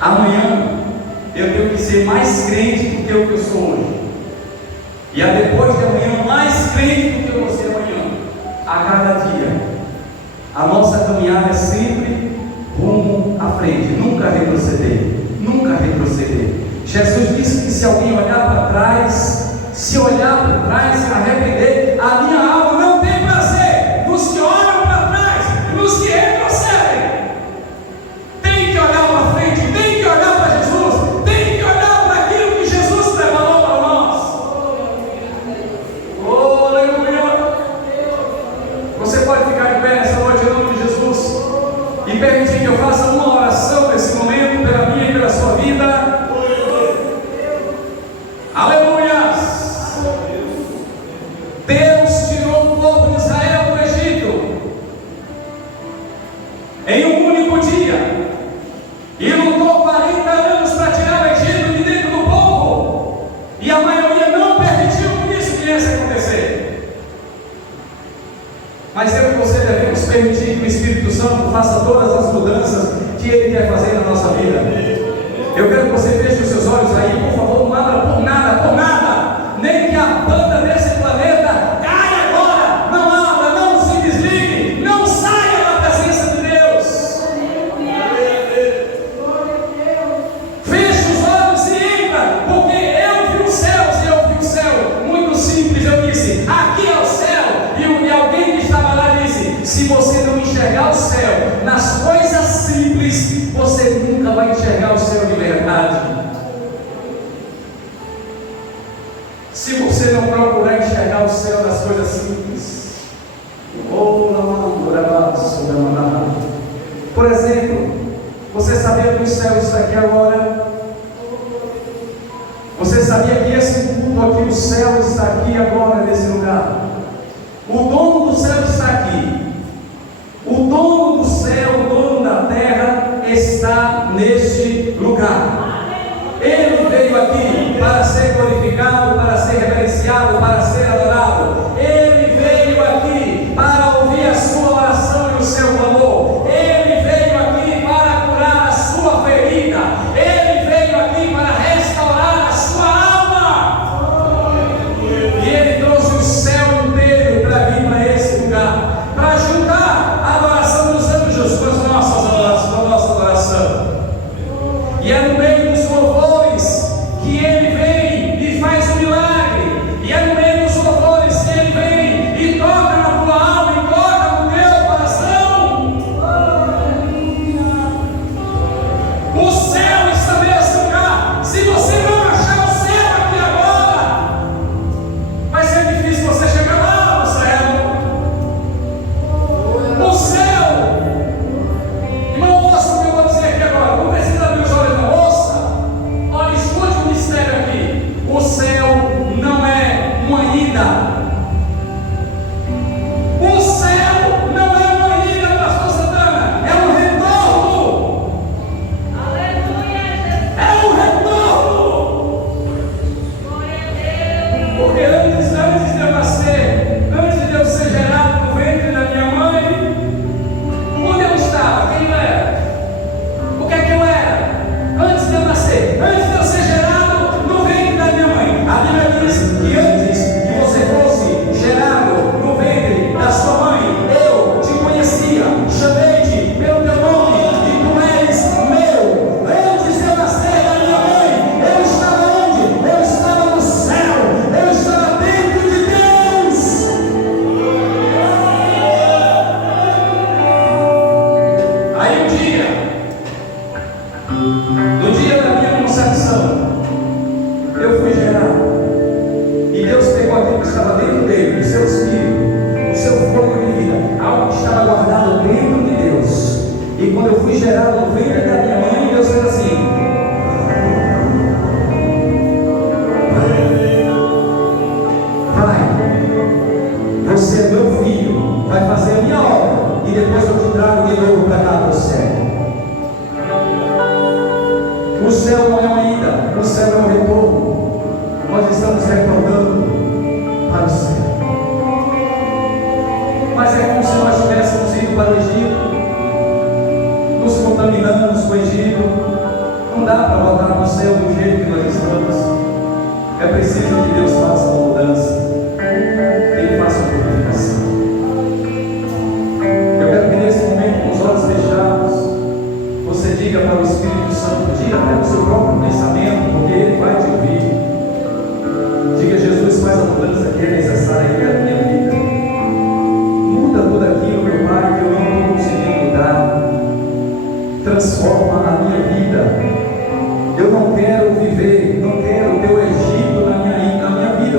Amanhã eu tenho que ser mais crente do que o que eu sou hoje. E a depois de amanhã, mais crente do que eu vou ser amanhã. A cada dia, a nossa caminhada é sempre rumo à frente, nunca retroceder, nunca retroceder. Jesus disse que se alguém olhar para trás, se olhar para trás e arrepender, a minha alma não tem prazer nos que olham para trás e nos que retrocedem. Tem que olhar para frente, tem que olhar para Jesus, tem que olhar para aquilo que Jesus preparou para nós. Oh, aleluia! Você pode ficar de pé nessa noite em nome de Jesus e permitir que eu faça uma oração nesse momento pela minha e pela sua vida. Aleluia! Deus tirou o povo de Israel do Egito em um único dia e lutou 40 anos para tirar o Egito de dentro do povo, e a maioria não permitiu que isso viesse a acontecer. Mas eu e você devemos permitir que o Espírito Santo faça todas as mudanças que Ele quer fazer na nossa vida. Eu quero que você feche os seus olhos aí, por favor. Não abra por nada, nem que a banda desse planeta caia agora. Não abra, não se desligue, não saia da presença de Deus. Feche os olhos e entra, porque eu vi os céus e eu vi o Se você não procurar enxergar o céu das coisas simples, por exemplo, você sabia que o céu está aqui agora? Você sabia que esse culto aqui, o céu está aqui agora nesse lugar? O dono do céu está aqui. O dono do céu, o dono da terra está neste lugar. Ele veio aqui para ser glorificado, para ser reverenciado, para ser adorado. Ele veio aqui para ouvir a sua oração e o seu clamor. Ele veio aqui para curar a sua ferida. Ele veio aqui para restaurar a sua alma. E ele trouxe o céu inteiro para vir para esse lugar, para juntar a adoração dos anjos com a nossa adoração. E é no meio dos louvores que ele vem e faz o milagre. E é no meio dos louvores que ele vem e toca na tua alma e toca no teu coração. O céu está nesse lugar. Se você não achar o céu aqui agora, vai ser difícil você chegar lá no céu. O céu, irmão, ouça o que eu vou dizer aqui agora. Não precisa abrir os olhos, não. Ouça. Olha, escute o mistério aqui. O céu não é uma ida. O céu não é uma ida, pastor Santana. É um retorno. É um retorno. Porque antes de eu nascer, antes de eu ser gerado no ventre da minha mãe, onde eu estava? Quem eu era? O que é que eu era? Antes de eu nascer, antes de eu ser gerado no ventre da minha mãe. A Bíblia diz que antes que você fosse gerado no ventre da sua mãe, eu te conhecia, chamei-te pelo teu nome e tu és meu. Antes de eu nascer da minha mãe, eu estava onde? Eu estava no céu, eu estava dentro de Deus. Aí no dia da minha concepção, eu fui gerado. E Deus pegou aquilo que estava dentro dele, o seu espírito, o seu fôlego de vida, algo que estava guardado dentro de Deus. E quando eu fui gerado no ventre da minha mãe, Deus fez assim: vai, você é meu filho, vai fazer a minha obra, e depois eu te trago de novo para cá para o céu. O céu não é uma ida, o céu é um retorno. Nós estamos retornando para o céu. Mas é como se nós tivéssemos ido para o Egito, nos contaminamos com o Egito. Não dá para voltar para o céu do jeito que nós estamos. É preciso que Deus faça uma mudança, que Ele faça uma purificação. Eu quero que nesse momento, com os olhos fechados, você diga para o Espírito Santo, diga até o seu próprio pensamento, porque Ele vai te ouvir. Diga: Jesus, faz a mudança que é necessária na minha vida. Muda tudo aquilo, meu Pai, que eu não estou conseguindo mudar. Transforma a minha vida. Eu não quero viver, não quero ter o Egito na minha vida.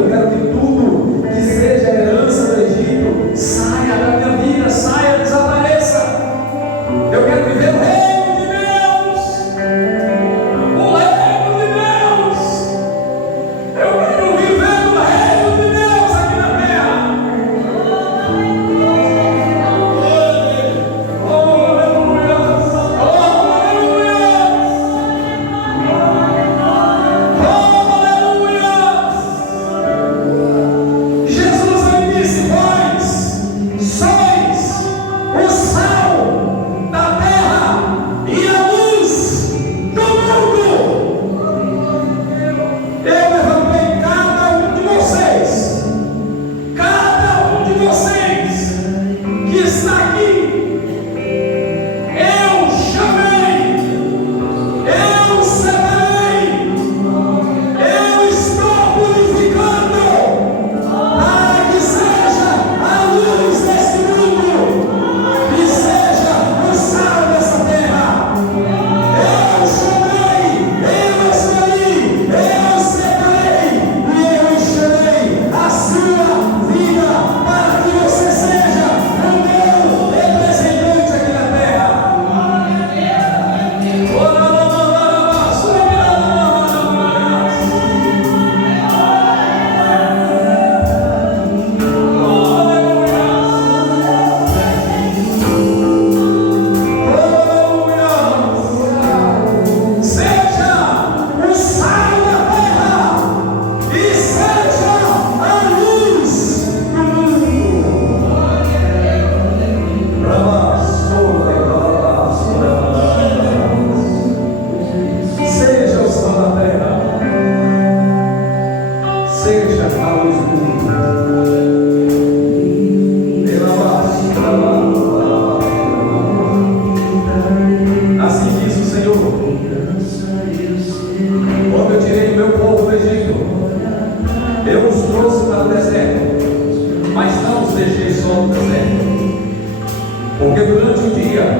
Porque durante o dia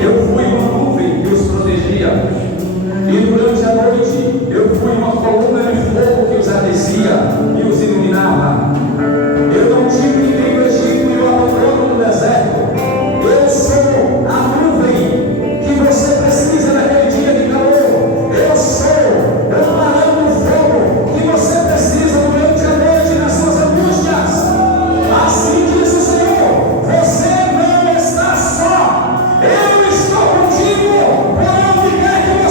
eu fui uma nuvem que os protegia, e durante a noite eu fui uma coluna de fogo que os aquecia e os iluminava. Eu não tive ninguém no Egito e eu abandono no deserto. Eu sou a nuvem que você precisa naquele dia de calor. Eu sou o clarão do fogo que você precisa durante a noite nas suas angústias. Assim diz o Senhor: você não está só. Eu estou contigo por onde quer que você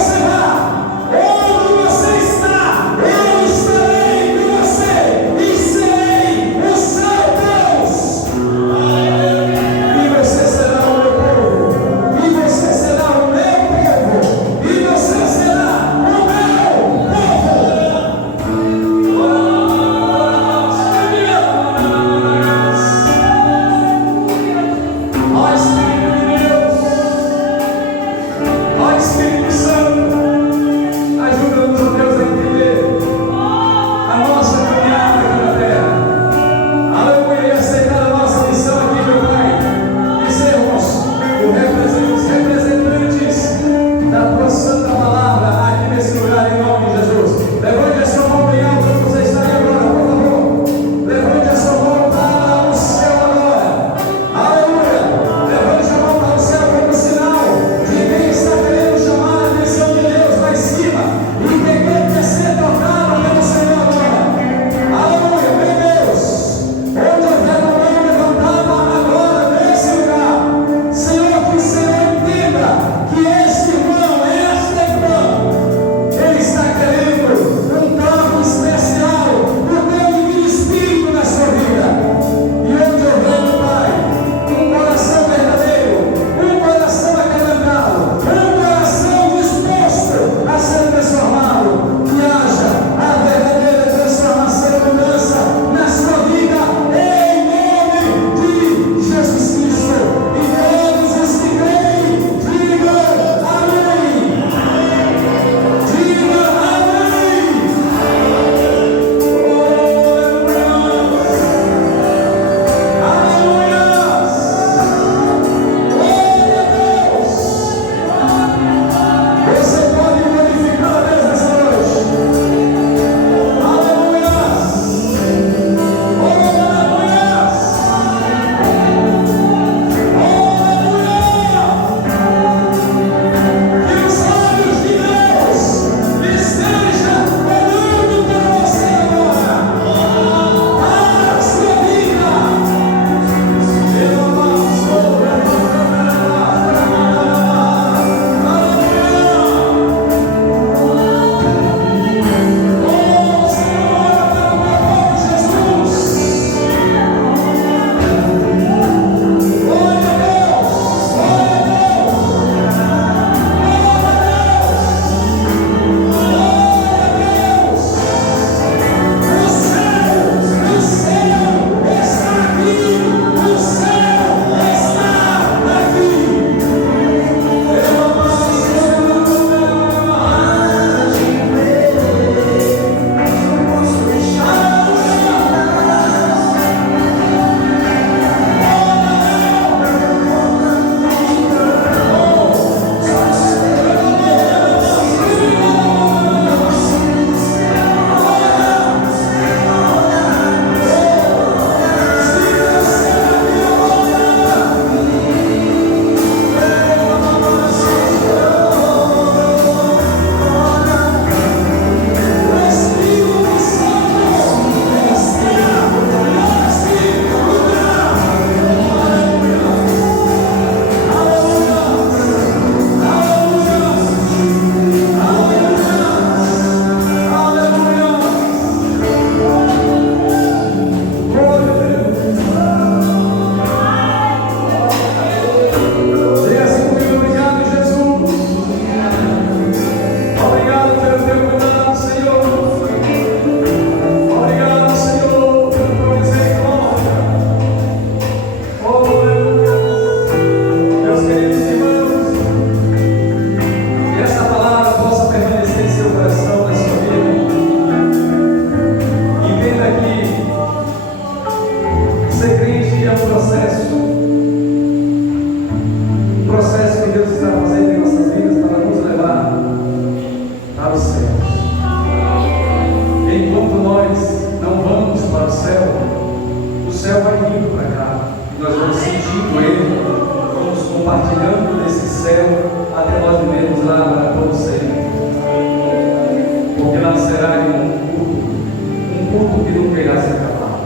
que nunca irá se acabar.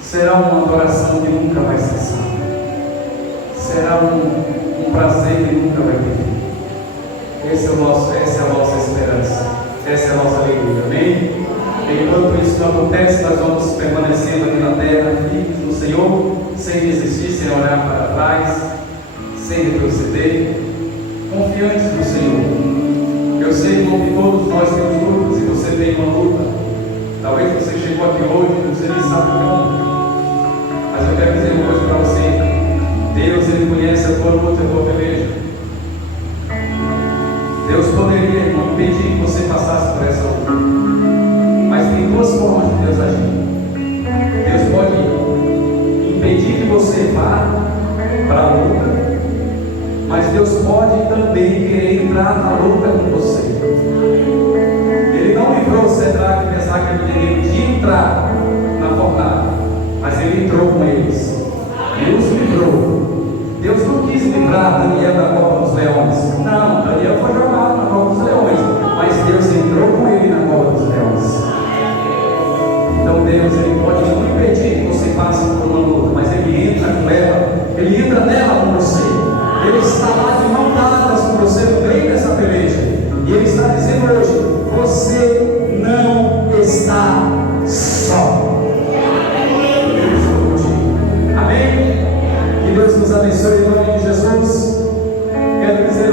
Será uma adoração que nunca vai cessar. Será um prazer que nunca vai ter fim. Essa é a nossa esperança. Essa é a nossa alegria. Amém? Enquanto isso não acontece, nós vamos permanecendo aqui na terra, firmes no Senhor, sem desistir, sem olhar para trás, sem retroceder, confiantes no Senhor. Eu sei, irmão, que todos nós temos lutas, e você tem uma luta. Talvez você chegou aqui hoje e você nem sabe como. Mas eu quero dizer uma coisa para você. Deus, Ele conhece a tua luta e a tua peleja. Deus poderia, irmão, impedir que você passasse por essa luta. Mas tem duas formas de Deus agir. Deus pode impedir que você vá para a luta, mas Deus pode também querer entrar na luta com você. Ele não livrou Cedraque, Mesaque e Abednego de entrar na fornalha, mas Ele entrou com eles. Ele os livrou. Deus não quis livrar Daniel da cova dos leões. Não, Daniel foi jogado na cova dos leões, mas Deus entrou com ele na cova dos leões. Então Deus, Ele pode não impedir que você passe por uma luta, mas Ele entra com ela, Ele entra nela com você. Ele está lá de mãos dadas com você no meio dessa peleja. E Ele está dizendo hoje: você não está só. Eu estou contigo. Amém? Que Deus nos abençoe em nome de Jesus. Quero dizer